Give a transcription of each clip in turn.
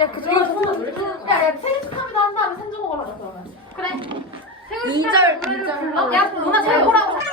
야, 그 중에 야, 야, 생일 축하합니다 한 다음에 생중국을 하자, 그러면. 그래. 생일 축하합니다 노래를 불러. 야, 누나 잘 보라고.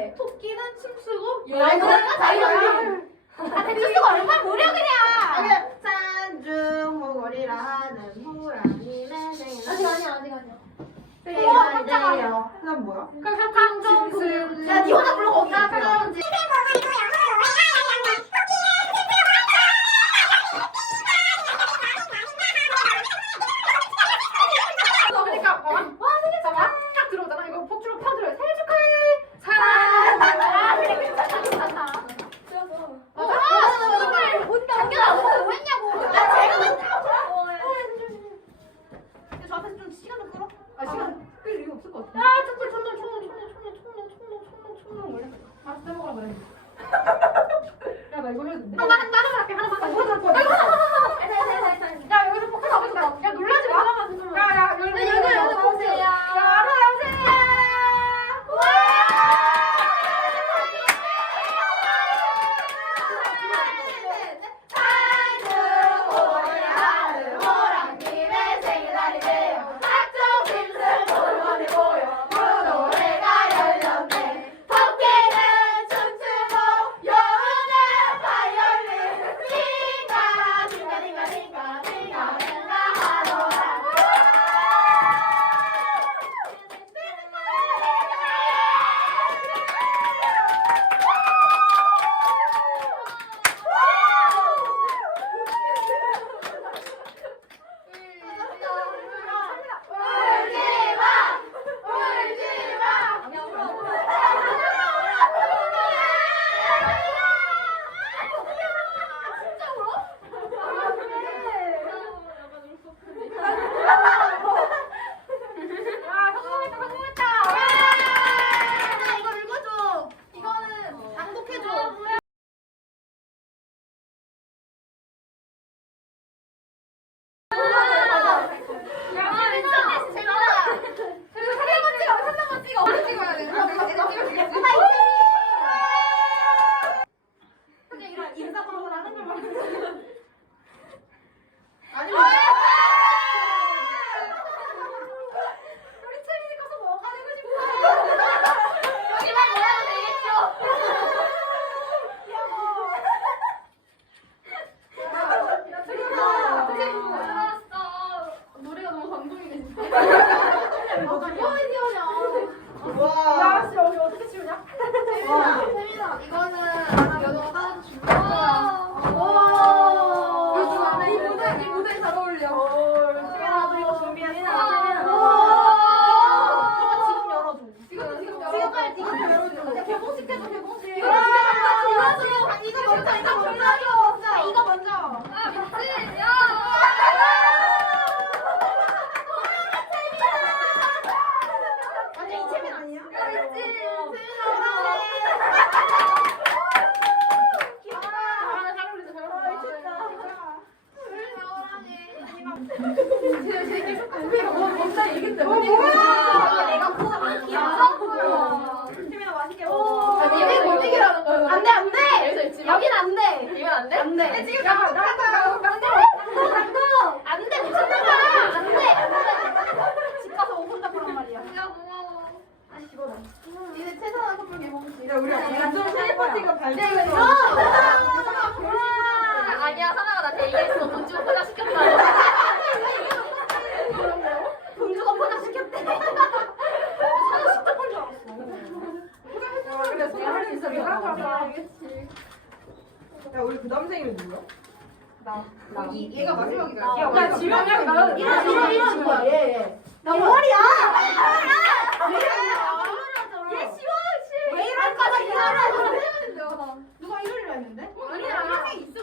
돼. 토끼는 춤추고 나이가 다이어리. 아 대충 쓰고 얼마 무려 그냥. 산중 모골이라는 호랑이네 아직 아니 아직 아니. 와 깜짝이야. 그럼 뭐야? 그 강정수. 야니 혼자 불러 거기. 와. 야, 씨, 여기 어떻게 치우냐? 세민아, 세민아, 이거는 연호가 따라서 준 거야. 오. 요즘 안에 이 무대, 이 무대에 잘 어울려. 세민아, 나도 이거 준비했어. 이거 지금 열어줘. 지금, 지금 열어줘. 지금 빨리 지금 열어줘. 개봉시켜줘, 개봉식. 이거 먼저, 이거 먼저, 이거 먼저. 이거 먼저. 아, 미치. 야. 아니, 이 채민 아니야? 채민아 맛있게 먹어. 안돼 안돼 여긴 안돼? 이건 안돼. 안돼. 지금 나가 나가 나가 안돼. 미쳤나 봐. 안 돼. 집 가서 오픈다 그런 말이야. 야 고마워. 아니 집어넣어. 니네 최선한 커플 개봉식 야, 우리 완전 이거 이거 선생님이 누구야? 나. 이, 얘가 마지막이다. 나. 지명이 형 나. 이런 이런 이런 거야. 예 예. 나 월이야. 얘 시원 씨. 왜 이런 거야? 아, 누가 일요일로 했는데? 아니야. 어, 평생 있어.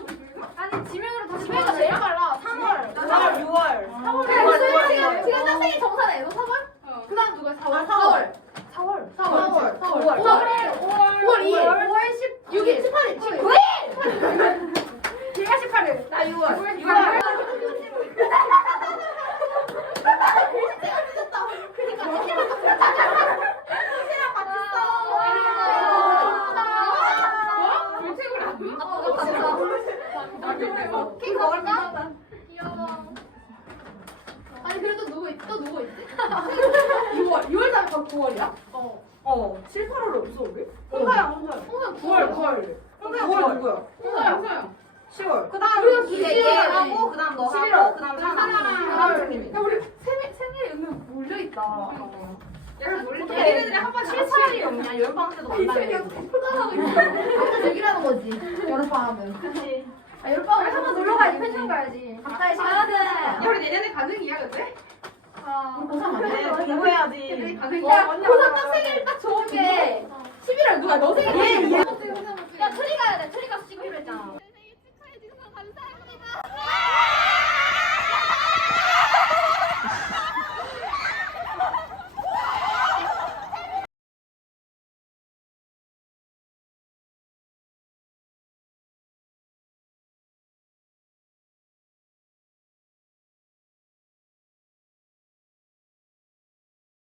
6월 6월 달에 가 9월이야? 어. 어 7, 8월에 없어 우리? 홍사야 홍사야. 홍사 9월 9월. 홍사야 9월 누구야? 홍사야 홍사야. 10월 그다음 우리가 이제 11월 얘. 하고 그다음 너 11월. 하고 그다음 사랑. 그다음 생님이 야 우리 생일 생일에 은근 몰려 있다. 얘를 몰래 어떻게 얘네들이 한번 7, 8일이 없냐? 여름방학 때도 만나야 돼. 풀단하고 있어. 진짜 즐기라는 거지. 여름방학은. 그치. 아, 여름방학에 한번 놀러 가야지. 펜션 가야지. 가까이 가야 돼. 야 우리 내년에 가능이야 근데? 아, 고삼 안 돼. 공부해야지. 그러니까 고삼 그러니까 딱 생일 딱 좋은 게 11월 누가 너 생일이야?